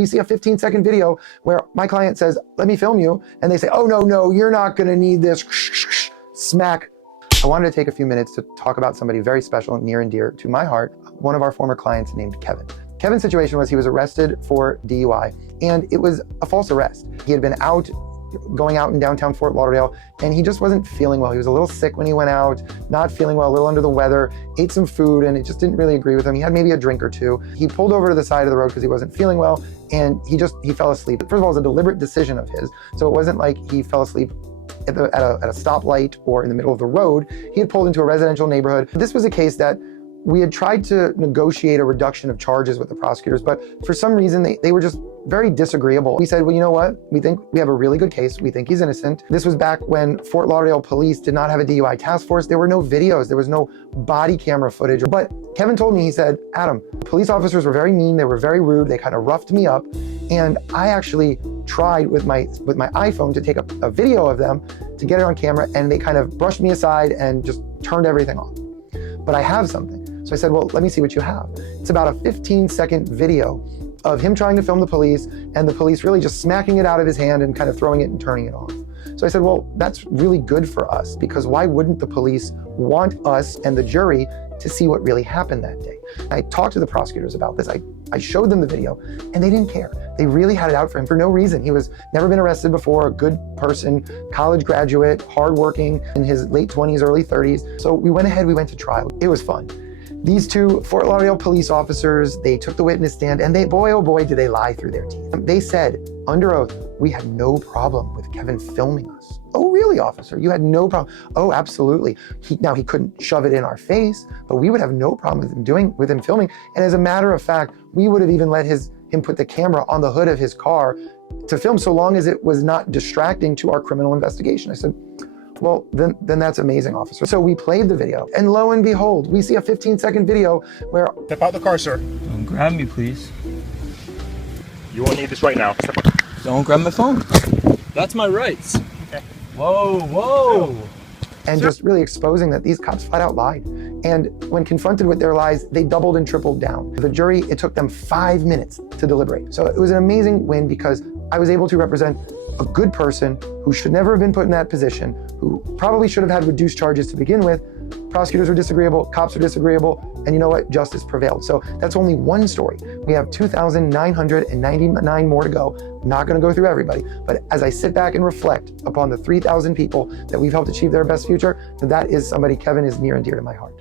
We see a 15-second video where my client says, let me film you. And they say, oh, no, you're not gonna need this. Smack. I wanted to take a few minutes to talk about somebody very special and near and dear to my heart, one of our former clients named Kevin. Kevin's situation was he was arrested for DUI, and it was a false arrest. He had been going out in downtown Fort Lauderdale, and he just wasn't feeling well. He was a little sick when he went out, not feeling well, a little under the weather, ate some food, and it just didn't really agree with him. He had maybe a drink or two. He pulled over to the side of the road because he wasn't feeling well, and he fell asleep. First of all, it was a deliberate decision of his, so it wasn't like he fell asleep at a stoplight or in the middle of the road. He had pulled into a residential neighborhood. This was a case that we had tried to negotiate a reduction of charges with the prosecutors, but for some reason they were just very disagreeable. We said, well, you know what? We think we have a really good case. We think he's innocent. This was back when Fort Lauderdale police did not have a DUI task force. There were no videos. There was no body camera footage. But Kevin told me, he said, Adam, police officers were very mean. They were very rude. They kind of roughed me up. And I actually tried with my iPhone to take a video of them to get it on camera, and they kind of brushed me aside and just turned everything off. But I have something. So I said, well, let me see what you have. It's about a 15-second video of him trying to film the police, and the police really just smacking it out of his hand and kind of throwing it and turning it off. So I said, well, that's really good for us, because why wouldn't the police want us and the jury to see what really happened that day? I talked to the prosecutors about this. I showed them the video, and they didn't care. They really had it out for him for no reason. He was never been arrested before, a good person, college graduate, hardworking, in his late 20s, early 30s. So we went ahead, we went to trial. It was fun. These two Fort Lauderdale police officers, they took the witness stand, and boy, oh boy, did they lie through their teeth. They said, under oath, we had no problem with Kevin filming us. Oh, really, officer? You had no problem? Oh, absolutely. Now, he couldn't shove it in our face, but we would have no problem with him filming. And as a matter of fact, we would have even let him put the camera on the hood of his car to film, so long as it was not distracting to our criminal investigation. I said, well, then that's amazing, officer. So we played the video, and lo and behold, we see a 15-second video where... Step out the car, sir. Don't grab me, please. You won't need this right now. Don't grab my phone. That's my rights. Okay. Whoa. And just really exposing that these cops flat out lied. And when confronted with their lies, they doubled and tripled down. The jury, it took them 5 minutes to deliberate. So it was an amazing win, because I was able to represent a good person who should never have been put in that position, who probably should have had reduced charges to begin with. Prosecutors were disagreeable, cops were disagreeable, and you know what? Justice prevailed. So that's only one story. We have 2,999 more to go. Not gonna go through everybody, but as I sit back and reflect upon the 3,000 people that we've helped achieve their best future, that is somebody, Kevin, is near and dear to my heart.